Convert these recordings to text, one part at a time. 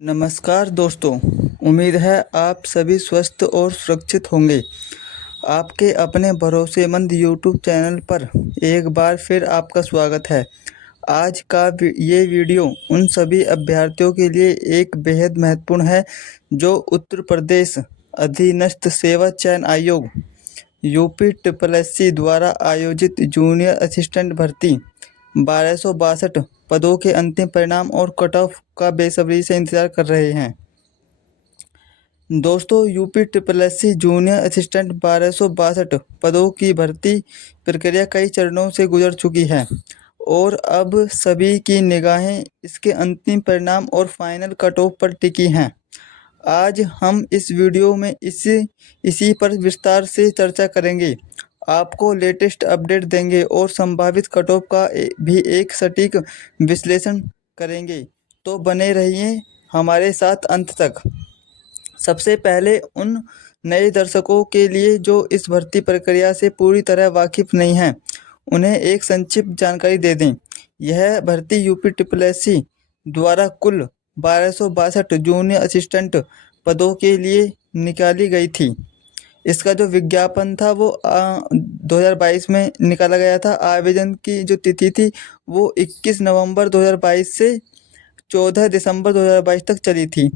नमस्कार दोस्तों, उम्मीद है आप सभी स्वस्थ और सुरक्षित होंगे। आपके अपने भरोसेमंद यूट्यूब चैनल पर एक बार फिर आपका स्वागत है। आज का ये वीडियो उन सभी अभ्यर्थियों के लिए एक बेहद महत्वपूर्ण है जो उत्तर प्रदेश अधीनस्थ सेवा चयन आयोग यूपी द्वारा आयोजित जूनियर असिस्टेंट भर्ती 1262 पदों के अंतिम परिणाम और कट ऑफ का बेसब्री से इंतजार कर रहे हैं। दोस्तों, यूपी जूनियर असिस्टेंट 1262 पदों की भर्ती प्रक्रिया कई चरणों से गुजर चुकी है और अब सभी की निगाहें इसके अंतिम परिणाम और फाइनल कट ऑफ पर टिकी हैं। आज हम इस वीडियो में इसी पर विस्तार से चर्चा करेंगे, आपको लेटेस्ट अपडेट देंगे और संभावित कट ऑफ का भी एक सटीक विश्लेषण करेंगे। तो बने रहिए हमारे साथ अंत तक। सबसे पहले उन नए दर्शकों के लिए जो इस भर्ती प्रक्रिया से पूरी तरह वाकिफ नहीं हैं, उन्हें एक संक्षिप्त जानकारी दे दें। यह भर्ती यूपी द्वारा कुल 1262 जूनियर असिस्टेंट पदों के लिए निकाली गई थी। इसका जो विज्ञापन था वो 2022 में निकाला गया था। आवेदन की जो तिथि थी वो 21 नवंबर 2022 से 14 दिसंबर 2022 तक चली थी।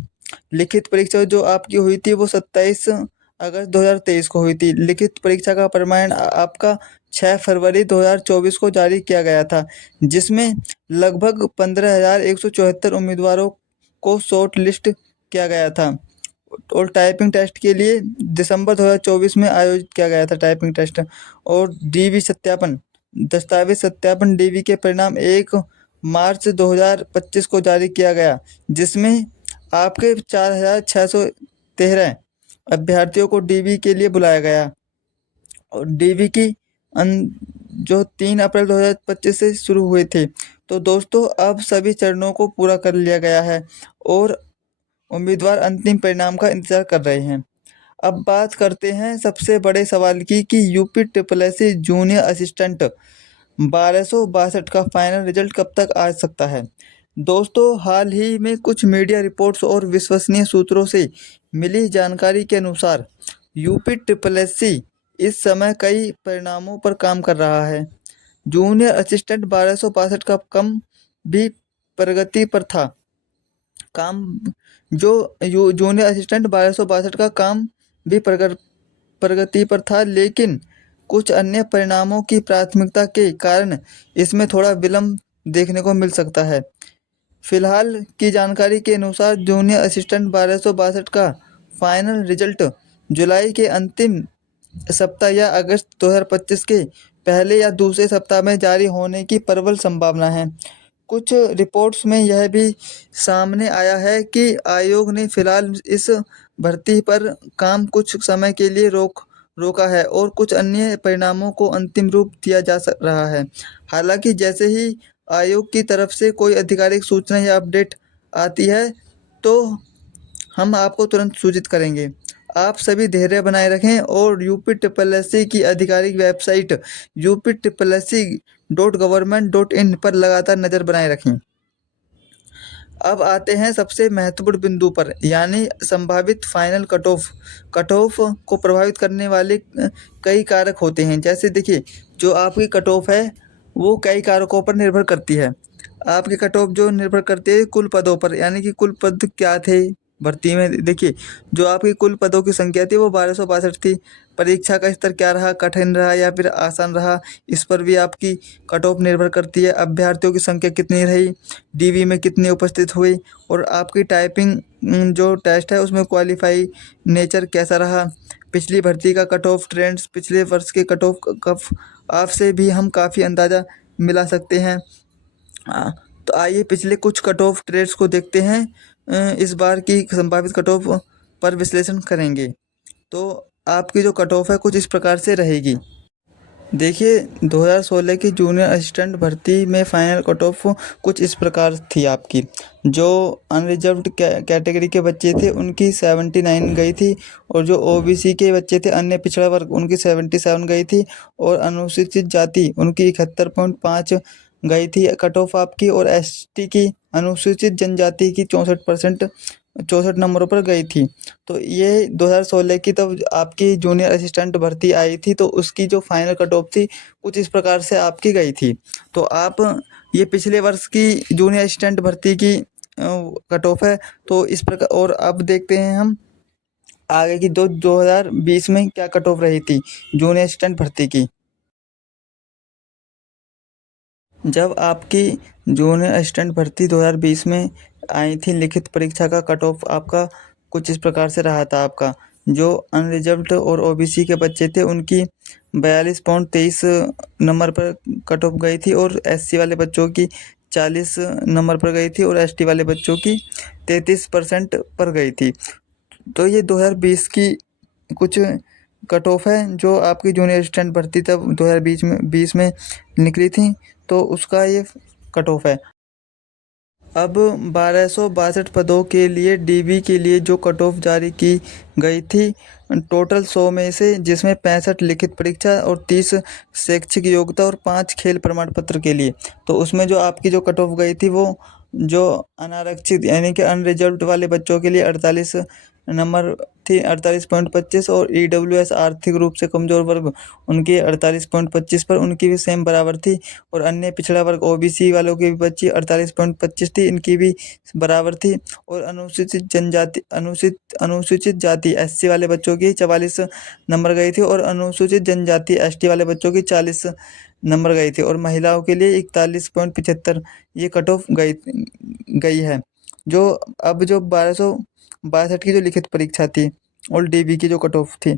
लिखित परीक्षा जो आपकी हुई थी वो 27 अगस्त 2023 को हुई थी। लिखित परीक्षा का प्रमाण आपका 6 फरवरी 2024 को जारी किया गया था, जिसमें लगभग 15,174 उम्मीदवारों को शॉर्ट लिस्ट किया गया था और टाइपिंग टेस्ट के लिए दिसंबर 2024 में आयोजित किया गया था टाइपिंग टेस्ट। और डीवी सत्यापन, दस्तावेज सत्यापन डीवी के परिणाम 1 मार्च 2025 को जारी किया गया, जिसमें आपके 4,613 अभ्यर्थियों को डीवी के लिए बुलाया गया और डीवी की जो 3 अप्रैल 2025 से शुरू हुए थे। तो दोस्तों, अब सभी चरणों को पूरा कर लिया गया है और उम्मीदवार अंतिम परिणाम का इंतजार कर रहे हैं। अब बात करते हैं सबसे बड़े सवाल की कि यूपी जूनियर असिस्टेंट 1262 का फाइनल रिजल्ट कब तक आ सकता है। दोस्तों, हाल ही में कुछ मीडिया रिपोर्ट्स और विश्वसनीय सूत्रों से मिली जानकारी के अनुसार यूपी इस समय कई परिणामों पर काम कर रहा है। जूनियर असिस्टेंट 1262 का कम भी प्रगति पर था। जूनियर असिस्टेंट 1262 का काम भी प्रगति पर था, लेकिन कुछ अन्य परिणामों की प्राथमिकता के कारण इसमें थोड़ा विलंब देखने को मिल सकता है। फिलहाल की जानकारी के अनुसार जूनियर असिस्टेंट 1262 का फाइनल रिजल्ट जुलाई के अंतिम सप्ताह या अगस्त 2025 के पहले या दूसरे सप्ताह में जारी होने की प्रबल संभावना है। कुछ रिपोर्ट्स में यह भी सामने आया है कि आयोग ने फिलहाल इस भर्ती पर काम कुछ समय के लिए रोका है और कुछ अन्य परिणामों को अंतिम रूप दिया जा रहा है। हालांकि जैसे ही आयोग की तरफ से कोई आधिकारिक सूचना या अपडेट आती है तो हम आपको तुरंत सूचित करेंगे। आप सभी धैर्य बनाए रखें और यूपी की आधिकारिक वेबसाइट upsc.government.in पर लगातार नज़र बनाए रखें। अब आते हैं सबसे महत्वपूर्ण बिंदु पर, यानी संभावित फाइनल कट ऑफ को प्रभावित करने वाले कई कारक होते हैं। जैसे देखिए, जो आपकी कट ऑफ है वो कई कारकों पर निर्भर करती है। आपकी कट ऑफ जो निर्भर करती है कुल पदों पर, यानी कि कुल पद क्या थे भर्ती में। देखिए, जो आपकी कुल पदों की संख्या थी वो 1262 थी। परीक्षा का स्तर क्या रहा, कठिन रहा या फिर आसान रहा, इस पर भी आपकी कट ऑफ निर्भर करती है। अभ्यर्थियों की संख्या कितनी रही, डीवी में कितने उपस्थित हुए और आपकी टाइपिंग जो टेस्ट है उसमें क्वालिफाई नेचर कैसा रहा। पिछली भर्ती का कट ऑफ ट्रेंड्स, पिछले वर्ष के कट ऑफ से भी हम काफ़ी अंदाज़ा मिला सकते हैं। तो आइए पिछले कुछ कट ऑफ ट्रेंड्स को देखते हैं। इस बार की संभावित कट ऑफ पर विश्लेषण करेंगे। तो आपकी जो कट ऑफ है कुछ इस प्रकार से रहेगी। देखिए, 2016 की जूनियर असिस्टेंट भर्ती में फाइनल कट ऑफ कुछ इस प्रकार थी आपकी। जो अनरिजर्व्ड कैटेगरी के बच्चे थे उनकी 79 गई थी और जो ओबीसी के बच्चे थे, अन्य पिछड़ा वर्ग, उनकी 77 गई थी और अनुसूचित जाति उनकी 71.5 गई थी कट ऑफ आपकी। और एसटी की अनुसूचित जनजाति की 64 नंबरों पर गई थी। तो ये 2016 की तब आपकी जूनियर असिस्टेंट भर्ती आई थी, तो उसकी जो फाइनल कट ऑफ थी कुछ इस प्रकार से आपकी गई थी। तो आप ये पिछले वर्ष की जूनियर असिस्टेंट भर्ती की कट ऑफ है। तो इस प्रकार और अब देखते हैं हम आगे की 2020 में क्या कट ऑफ रही थी जूनियर असिस्टेंट भर्ती की। जब आपकी जूनियर असिस्टेंट भर्ती 2020 में आई थी, लिखित परीक्षा का कट ऑफ आपका कुछ इस प्रकार से रहा था। आपका जो अनरिजर्व्ड और ओबीसी के बच्चे थे उनकी 42.23 नंबर पर कट ऑफ गई थी, और एससी वाले बच्चों की 40 नंबर पर गई थी, और एसटी वाले बच्चों की 33% पर गई थी। तो ये 2020 की कुछ कट ऑफ है जो आपकी जूनियर असिस्टेंट भर्ती तब 2020 में निकली थी, तो उसका ये कट ऑफ है। अब 1262 पदों के लिए डीबी के लिए जो कट ऑफ जारी की गई थी टोटल 100 में से, जिसमें 65 लिखित परीक्षा और 30 शैक्षिक योग्यता और 5 खेल प्रमाण पत्र के लिए। तो उसमें जो आपकी जो कट ऑफ गई थी वो जो अनारक्षित यानी कि अनरिजर्व्ड वाले बच्चों के लिए 48 नंबर थी, 48.25, और ईडब्ल्यूएस आर्थिक रूप से कमजोर वर्ग उनकी 48.25 पर उनकी भी सेम बराबर थी, और अन्य पिछड़ा वर्ग ओबीसी वालों की भी बच्ची 48.25 थी, इनकी भी बराबर थी। और अनुसूचित जाति एससी वाले बच्चों की 44 नंबर गई थी, और अनुसूचित जनजाति एसटी वाले बच्चों की 40 नंबर गई थी, और महिलाओं के लिए 41.75 ये कट ऑफ गई है। जो अब जो 1262 की जो लिखित परीक्षा थी और डीबी की जो कट ऑफ थी,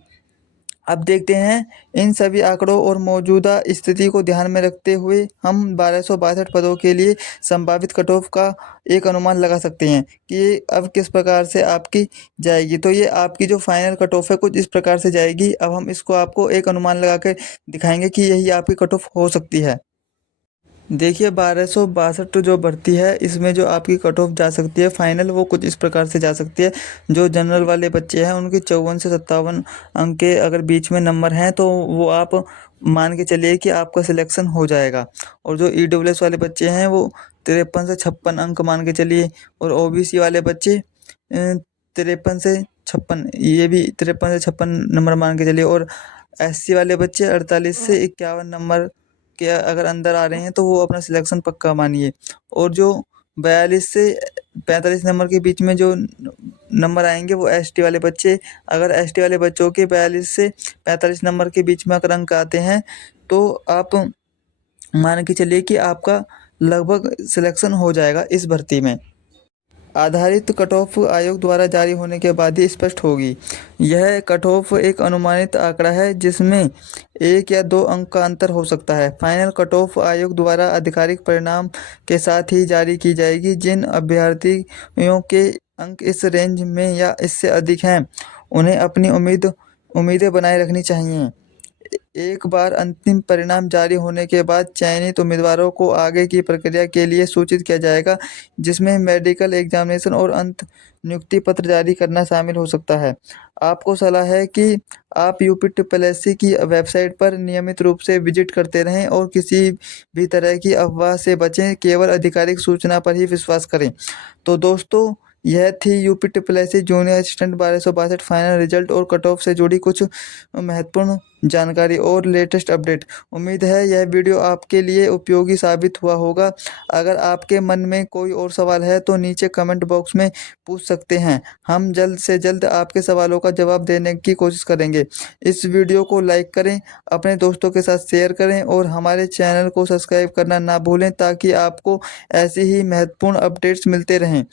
अब देखते हैं इन सभी आंकड़ों और मौजूदा स्थिति को ध्यान में रखते हुए हम 1262 पदों के लिए संभावित कट ऑफ का एक अनुमान लगा सकते हैं कि ये अब किस प्रकार से आपकी जाएगी। तो ये आपकी जो फाइनल कट ऑफ है कुछ इस प्रकार से जाएगी। अब हम इसको आपको एक अनुमान लगा के दिखाएंगे कि यही आपकी कट ऑफ हो सकती है। देखिए 1262 जो भर्ती है इसमें जो आपकी कट ऑफ जा सकती है फाइनल, वो कुछ इस प्रकार से जा सकती है। जो जनरल वाले बच्चे हैं उनके 54 से 57 अंक के अगर बीच में नंबर हैं तो वो आप मान के चलिए कि आपका सिलेक्शन हो जाएगा। और जो ईडब्ल्यूएस वाले बच्चे हैं वो 53 से 56 अंक मान के चलिए, और ओबीसी वाले बच्चे 53 से 56, ये भी 53 से 56 नंबर मान के चलिए, और एससी वाले बच्चे 48 से 51 नंबर के अगर अंदर आ रहे हैं तो वो अपना सिलेक्शन पक्का मानिए। और जो 42 से 45 नंबर के बीच में जो नंबर आएंगे वो एसटी वाले बच्चे, अगर एसटी वाले बच्चों के 42 से 45 नंबर के बीच में अगर अंक आते हैं तो आप मान के चलिए कि आपका लगभग सिलेक्शन हो जाएगा इस भर्ती में। आधारित कट ऑफ आयोग द्वारा जारी होने के बाद ही स्पष्ट होगी। यह कट ऑफ एक अनुमानित आंकड़ा है जिसमें 1 या 2 अंक का अंतर हो सकता है। फाइनल कट ऑफ आयोग द्वारा आधिकारिक परिणाम के साथ ही जारी की जाएगी। जिन अभ्यर्थियों के अंक इस रेंज में या इससे अधिक हैं उन्हें अपनी उम्मीदें बनाए रखनी चाहिए। एक बार अंतिम परिणाम जारी होने के बाद चयनित उम्मीदवारों को आगे की प्रक्रिया के लिए सूचित किया जाएगा, जिसमें मेडिकल एग्जामिनेशन और अंत नियुक्ति पत्र जारी करना शामिल हो सकता है। आपको सलाह है कि आप यूपीट्रिपलएससी की वेबसाइट पर नियमित रूप से विजिट करते रहें और किसी भी तरह की अफवाह से बचें, केवल आधिकारिक सूचना पर ही विश्वास करें। तो दोस्तों यह थी यूपीट्रिपलएससी जूनियर असिस्टेंट 1262 फाइनल रिजल्ट और कट ऑफ से जुड़ी कुछ महत्वपूर्ण जानकारी और लेटेस्ट अपडेट। उम्मीद है यह वीडियो आपके लिए उपयोगी साबित हुआ होगा। अगर आपके मन में कोई और सवाल है तो नीचे कमेंट बॉक्स में पूछ सकते हैं। हम जल्द से जल्द आपके सवालों का जवाब देने की कोशिश करेंगे। इस वीडियो को लाइक करें, अपने दोस्तों के साथ शेयर करें और हमारे चैनल को सब्सक्राइब करना ना भूलें ताकि आपको ऐसी ही महत्वपूर्ण अपडेट्स मिलते रहें।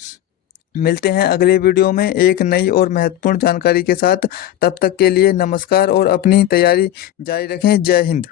मिलते हैं अगले वीडियो में एक नई और महत्वपूर्ण जानकारी के साथ। तब तक के लिए नमस्कार और अपनी तैयारी जारी रखें। जय हिंद।